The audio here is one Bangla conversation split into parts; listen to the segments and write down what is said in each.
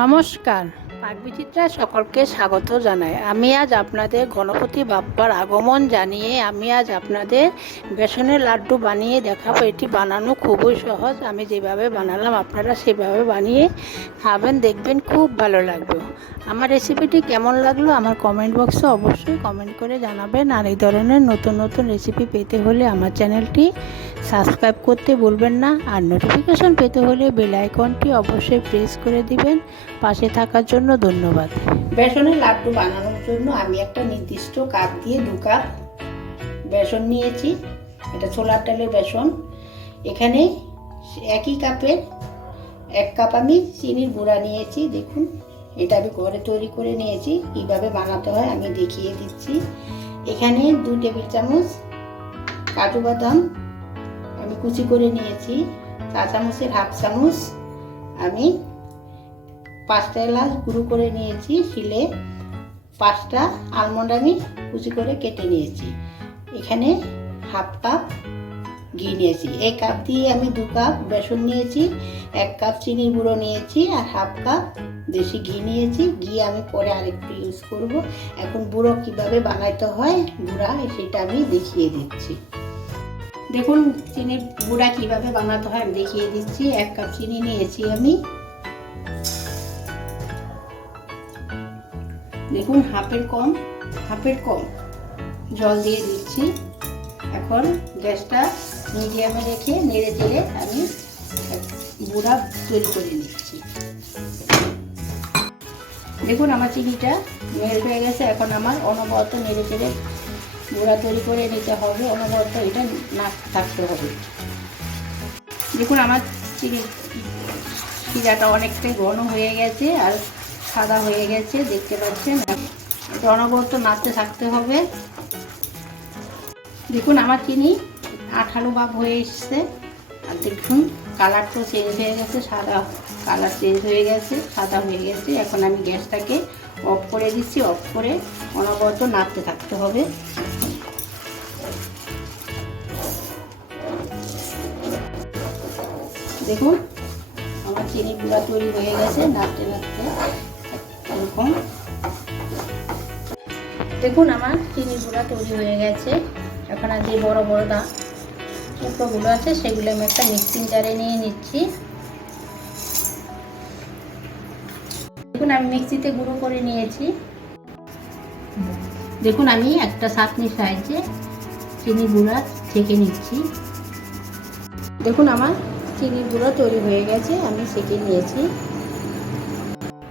নমস্কার। পাকবিচিত্রায় সকলকে স্বাগত জানাই। আমি আজ আপনাদের গণপতি বাপ্পার আগমন জানিয়ে আমি আজ আপনাদের বেসনের লাড্ডু বানিয়ে দেখাবো। এটি বানানো খুবই সহজ। আমি যেভাবে বানালাম, আপনারা সেভাবে বানিয়ে খাবেন, দেখবেন খুব ভালো লাগবে। আমার রেসিপিটি কেমন লাগল আমার কমেন্ট বক্সে অবশ্যই কমেন্ট করে জানাবেন। আর এই ধরনের নতুন নতুন রেসিপি পেতে হলে আমার চ্যানেলটি সাবস্ক্রাইব করতে ভুলবেন না আর নোটিফিকেশন পেতে হলে বেল আইকনটি অবশ্যই প্রেস করে দিবেন। পাশে থাকার জন্য ধন্যবাদ। বেসনের লাড্ডু বানানোর জন্য আমি একটা নির্দিষ্ট কাপ দিয়ে দু কাপ বেসন নিয়েছি। এটা ছোলার ডালের বেসন। এখানে একই কাপের এক কাপ আমি চিনির গুঁড়া নিয়েছি। দেখুন, এটা আমি ঘরে তৈরি করে নিয়েছি। কীভাবে বানাতে হয় আমি দেখিয়ে দিচ্ছি। এখানে দু টেবিল চামচ কাজু বাদাম আমি কুচি করে নিয়েছি চা চামচের হাফ চামচ। আমি পাঁচটা এলাচ গুঁড়ো করে নিয়েছি, শিলে পাঁচটা আলমন্ড আমি কুচি করে কেটে নিয়েছি। এখানে হাফ কাপ ঘি নিয়েছি। এই কাপ দিয়ে আমি দু কাপ বেসন নিয়েছি, এক কাপ চিনির গুঁড়ো নিয়েছি আর হাফ কাপ দেশি ঘি নিয়েছি। ঘি আমি পরে আরেকটু ইউজ করব। এখন গুঁড়ো কীভাবে বানাইতে হয় গুঁড়া সেটা আমি দেখিয়ে দিচ্ছি। দেখুন চিনির গুঁড়া কীভাবে বানাতে হয় দেখিয়ে দিচ্ছি। এক কাপ চিনি নিয়েছি আমি। দেখুন, হাফের কম হাফের কম জল দিয়ে দিচ্ছি। এখন গ্যাসটা মিডিয়ামে রেখে নেড়ে চেড়ে আমি গুঁড়া তৈরি করে নিচ্ছি। দেখুন, আমার চিনিটা মেল্ট হয়ে গেছে। এখন আমার অনবরত নেড়ে চেড়ে গুঁড়া তৈরি করে নিতে হবে, অনবরত এটা না থাকতে হবে। দেখুন, আমার চিনি শিরাটা অনেকটাই ঘন হয়ে গেছে আর সাদা হয়ে গেছে, দেখতে পাচ্ছেন? এটা অনবরত নাড়তে থাকতে হবে। দেখুন, আমার চিনি আঠালো ভাব হয়ে এসছে। আর দেখুন, কালারটাও চেঞ্জ হয়ে গেছে, সাদা কালার চেঞ্জ হয়ে গেছে, সাদা হয়ে গেছে। এখন আমি গ্যাসটাকে অফ করে দিচ্ছি অফ করে অনবরত নাড়তে থাকতে হবে। দেখুন, আমার চিনি গুঁড়া তৈরি হয়ে গেছে, নাড়তে নাড়তে। এরকম দেখুন, আমার চিনি গুঁড়া তৈরি হয়ে গেছে। এখন আর যে বড় বড় দা টুকরোগুলো আছে, সেগুলো আমি একটা মিক্সিং জারে নিয়ে নিচ্ছি। দেখুন, আমি মিক্সিতে গুঁড়ো করে নিয়েছি। দেখুন, আমি একটা চাটনির সাহায্যে চিনি গুঁড়া ছেঁকে নিচ্ছি। দেখুন, আমার চিনির গুঁড়ো তৈরি হয়ে গেছে, আমি ছেঁকে নিয়েছি।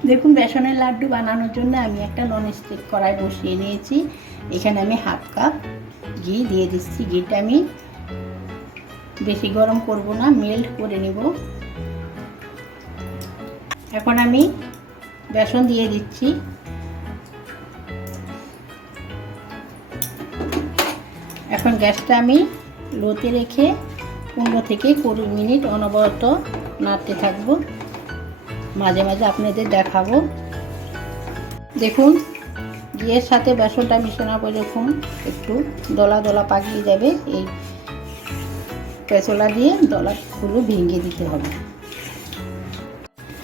দেখুন, বেসনের লাড্ডু বানানোর জন্য আমি একটা নন স্টিক কড়াই বসিয়ে নিয়েছি। এখানে আমি হাফ কাপ ঘি দিয়ে দিচ্ছি। ঘিটা আমি বেশি গরম করব না মেল্ট করে নিব। এখন আমি বেসন দিয়ে দিচ্ছি। এখন গ্যাসটা আমি লোতে রেখে পনেরো থেকে কুড়ি মিনিট অনবরত নাড়তে থাকব। মাঝে মাঝে আপনাদের দেখাবো। দেখুন, ঘিয়ের সাথে বেসনটা মিশানো করে দেখুন, একটু দলা দলা পাকিয়ে যাবে। এই পেঁচলা দিয়ে দলাগুলো ভেঙে দিতে হবে।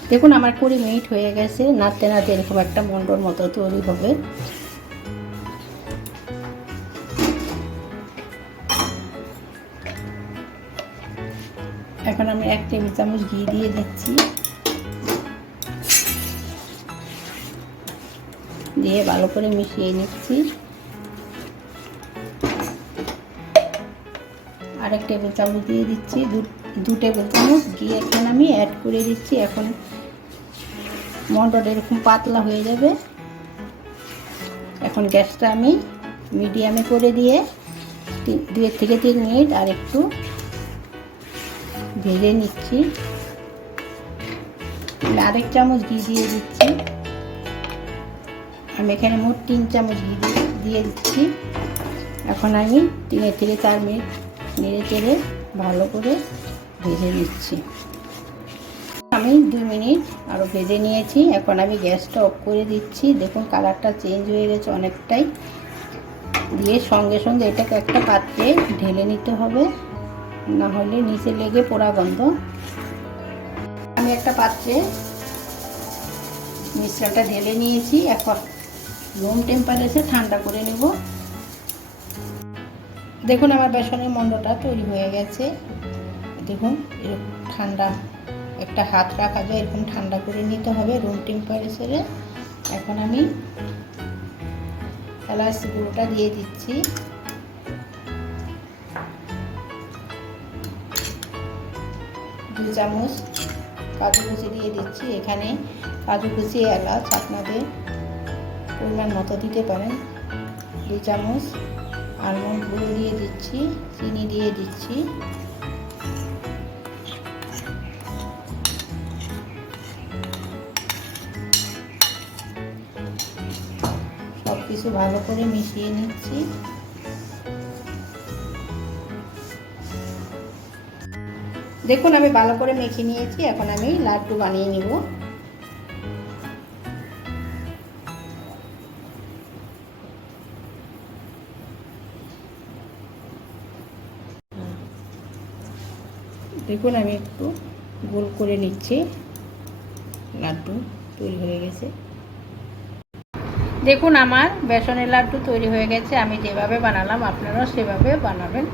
দেখুন, আমার কুড়ি মিনিট হয়ে গেছে। নাড়তে নাড়তে এরকম একটা মন্ডর মতো তৈরি হবে। এখন আমি এক টেবিল চামচ ঘি দিয়ে দিচ্ছি। দিয়ে ভালো করে মিশিয়ে নিচ্ছি। আরেক টেবিল চামচ দিয়ে দিচ্ছি। দু টেবিল চামচ ঘি এখন আমি অ্যাড করে দিচ্ছি। এখন মন্ডটা এরকম পাতলা হয়ে যাবে। এখন গ্যাসটা আমি মিডিয়ামে করে দিয়ে দুই থেকে তিন মিনিট আর একটু ভেজে নিচ্ছি। আরেক চামচ ঘি দিয়ে দিচ্ছি। আমি এখানে মোট তিন চামচ ঘি দিয়ে দিচ্ছি। এখন আমি তিনের থেকে চার মিনিট নেড়ে চেড়ে ভালো করে ভেজে নিচ্ছি। আমি দু মিনিট আরও ভেজে নিয়েছি। এখন আমি গ্যাসটা অফ করে দিচ্ছি। দেখুন কালারটা চেঞ্জ হয়ে গেছে অনেকটাই। দিয়ে সঙ্গে সঙ্গে এটাকে একটা পাত্রে ঢেলে নিতে হবে। না হলে নিচে লেগে পোড়া গন্ধ। আমি একটা পাত্রে মিশ্রণটা ঢেলে নিয়েছি, এখন রুম টেম্পারেচারে ঠান্ডা করে নেব। দেখুন আমার বেসনের মন্ডটা তৈরি হয়ে গেছে। দেখুন, এরকম ঠান্ডা একটা হাত রাখা যায়, এরকম ঠান্ডা করে নিতে হবে রুম টেম্পারেচারে এখন আমি এলাচ গুঁড়োটা দিয়ে দিচ্ছি। দু চামচ কাজু কুচি দিয়ে দিচ্ছি। এখানে কাজু কুচি, এলাচ আপনাদের পরিমাণ মতো দিতে পারেন। দু চামচ আলমন্ড গুঁড়ো দিয়ে দিচ্ছি, চিনি দিয়ে দিচ্ছি। সব কিছু ভালো করে মিশিয়ে নিচ্ছি। দেখুন, আমি ভালো করে মেখে নিয়েছি, এখন আমি লাড্ডু বানিয়ে নিব। দেখুন, আমি একটু গোল করে নিচ্ছি। লাড্ডু তৈরি হয়ে গেছে। দেখুন, আমার বেসনের লাড্ডু তৈরি হয়ে গেছে। আমি যেভাবে বানালাম, আপনারাও সেভাবে বানাবেন।